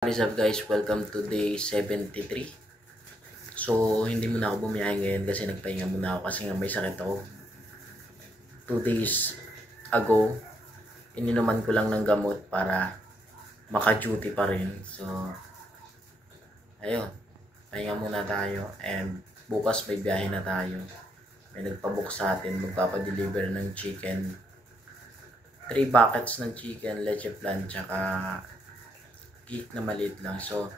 What is up guys? Welcome to day 73. So, hindi muna ako bumiyahe ngayon kasi nagpahinga muna ako kasi nga may sakit ako. 2 days ago, ininuman ko lang ng gamot para maka-duty pa rin. So, ayun. Pahinga muna tayo and bukas may biyahe na tayo. May nagpabook sa atin, magpapadeliver ng chicken. 3 buckets ng chicken, leche flan, tsaka cake na maliit lang. So,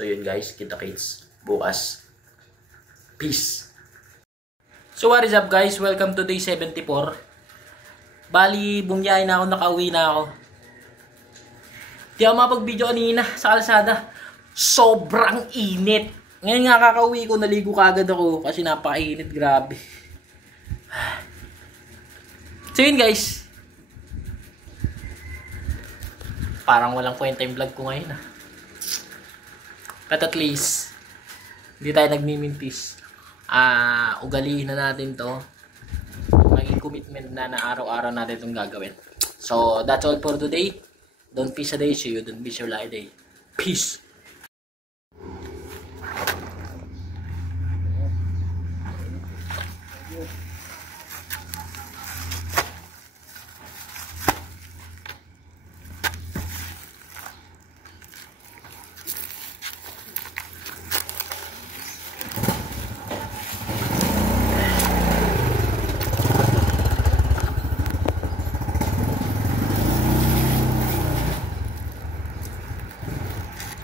yun guys, kita-kits bukas. Peace! So what is up guys? Welcome to day 74. Bali, bumiyahe na ako, nakauwi na ako. Di ako mapag-video kanina sa kalsada. Sobrang init. Ngayon nga kakauwi ko, naligo kagad ako kasi napaka-init, grabe. So yun guys. Parang walang kwenta yung vlog ko ngayon . But at least, hindi tayo nagmimintis. Ugalihin na natin to. Maging commitment na araw-araw natin itong gagawin. So, that's all for today. Don't miss a day. See you. Don't miss your life day. Peace!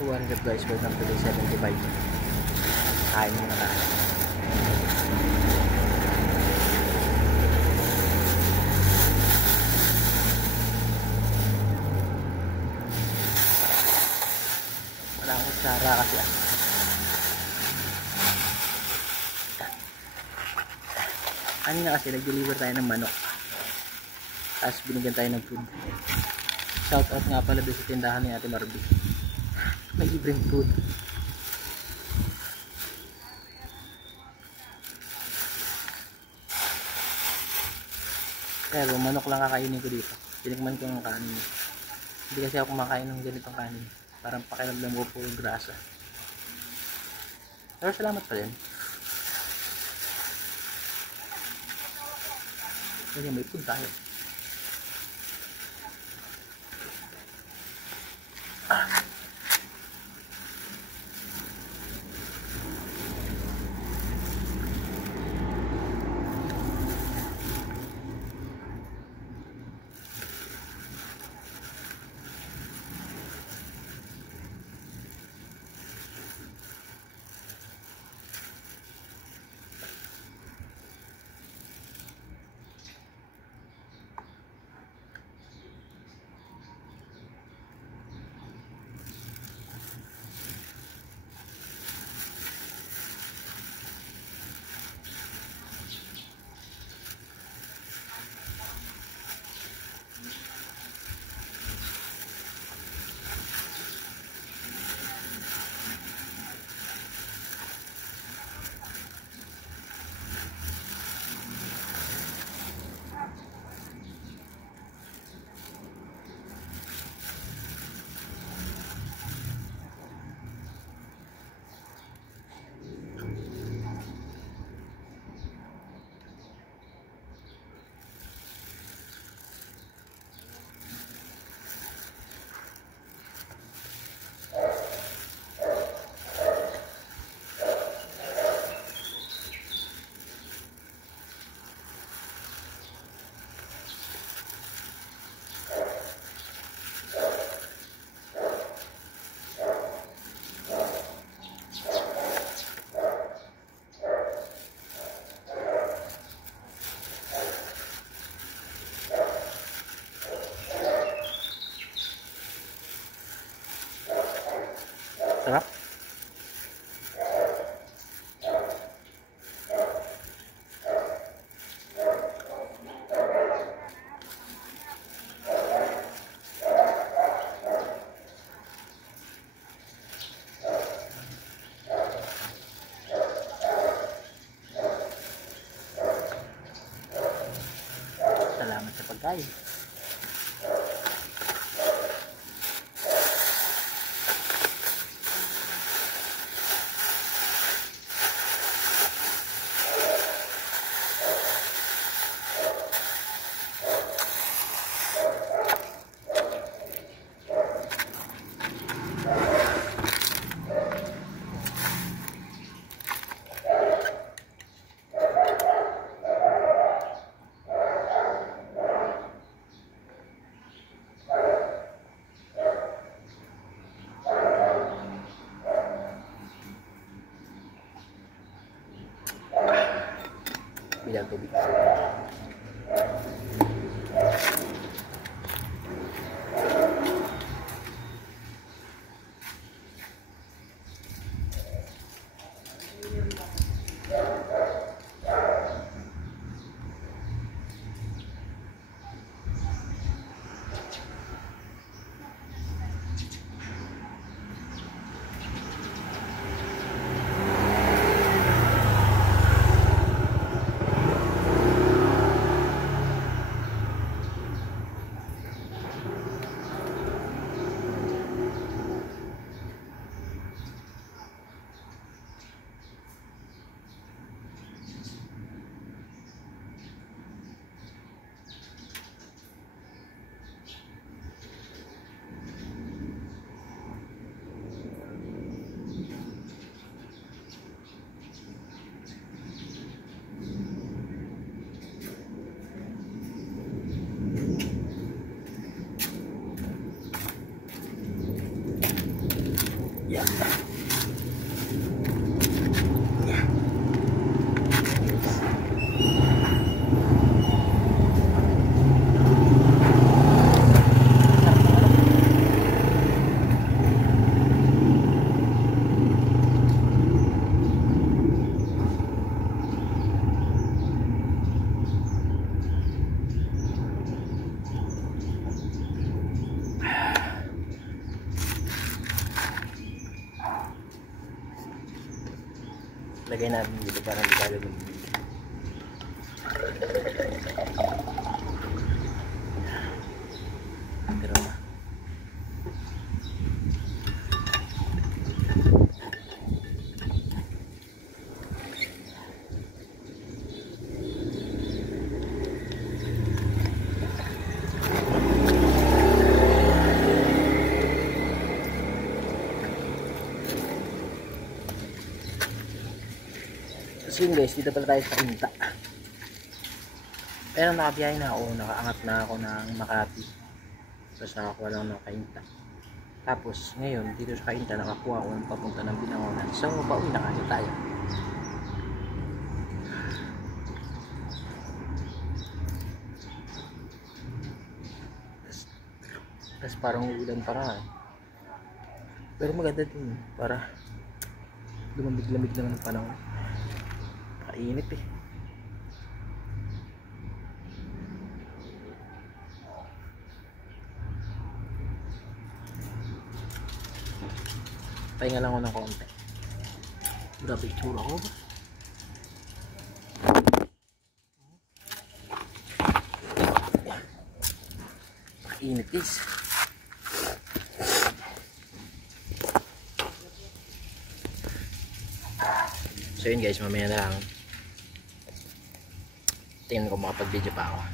So what is up guys, welcome to day 75. Kain muna tayo. Wala akong kutsara kasi kanina kasi nag-deliver tayo ng manok. Tapos binigyan tayo ng food. Shout out nga pala doon sa tindahan ni Ate Marby. May libreng food. Pero manok lang kakainin ko dito. Tinikman ko ng kanin. Hindi kasi ako kumakain ng ganitong kanin. Parang pakiramdam ko puro grasa. Pero salamat pa rin. Kasi may food tayo. tayo. Bilang tubig. Yeah. Lagay natin dito para hindi tayo lumibig. Pero na. So yun guys, dito pala tayo sa Kainta. Pero nakabiyahe na ako, nakaangat na ako ng Makati. Tapos nakakuha lang ng Kainta. Tapos ngayon, dito sa Kainta, nakakuha ako ng papunta ng Binangonan. So pauwi na kanya tayo. Tapos parang ulan para pero maganda din para lumamig-lamig naman ang panahon. Init eh. Pahinga lang ako ng konti. Grabe itsura ko ba? Init guys. So yun guys, mamaya na lang. Tingnan ko makapag-video pa ako.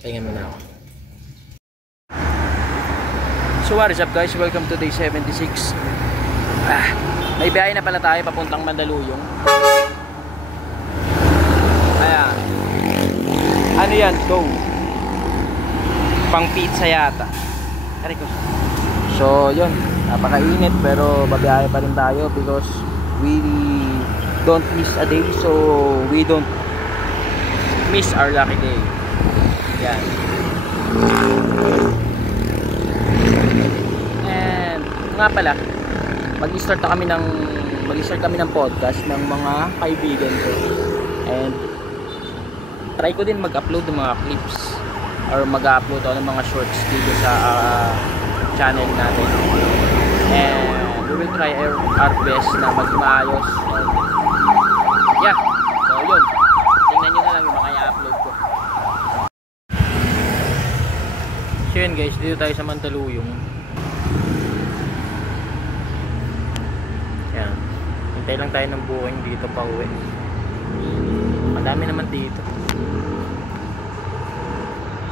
Pahinga muna ako. So what is up guys? Welcome to day 76. May biyahe na pala tayo papuntang Mandaluyong. Ayan. Ano yan? Go. Pang pizza yata. So yun. Napakainit pero babiyahe pa rin tayo because we don't miss a day, so we don't miss our lucky day. Yan. And nga pala, mag-start kami ng podcast ng mga kaibigan ko. And try ko din mag-upload ng mga clips or mag-upload ako ng mga shorts dito sa channel natin. And we will try our best na mag-maayos. Yeah, so yun, tingnan nyo na lang yung mga i-upload ko. So yun guys, dito tayo sa Mandaluyong. Yan. Hintay lang tayo ng booking dito pa uwi. Madami naman dito.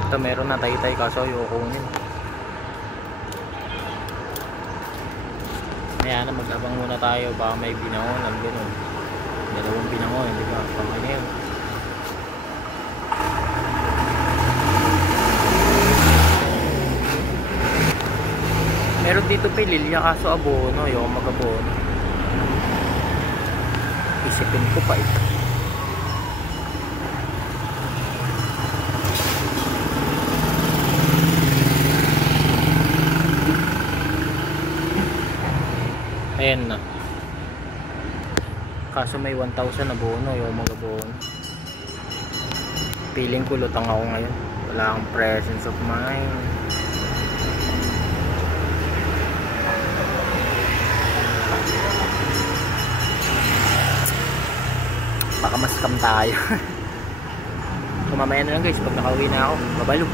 Ito meron na Taytay kaso ayoko kunin. Ayan na, mag-abang muna tayo. Baka may binangonan, gano'n. Dalawang binangonan, di ba? Pangay na yun. Meron dito pililya kaso abono. Yung mag-abono. Isipin ko pa ito. Ayan na. Kaso may 1,000 na bono. Yung mga bono. Feeling ko lutang ako ngayon. Wala akong presence of mind. Baka mas scam tayo. So mamaya na lang guys pag nakauwi na ako. Babalo.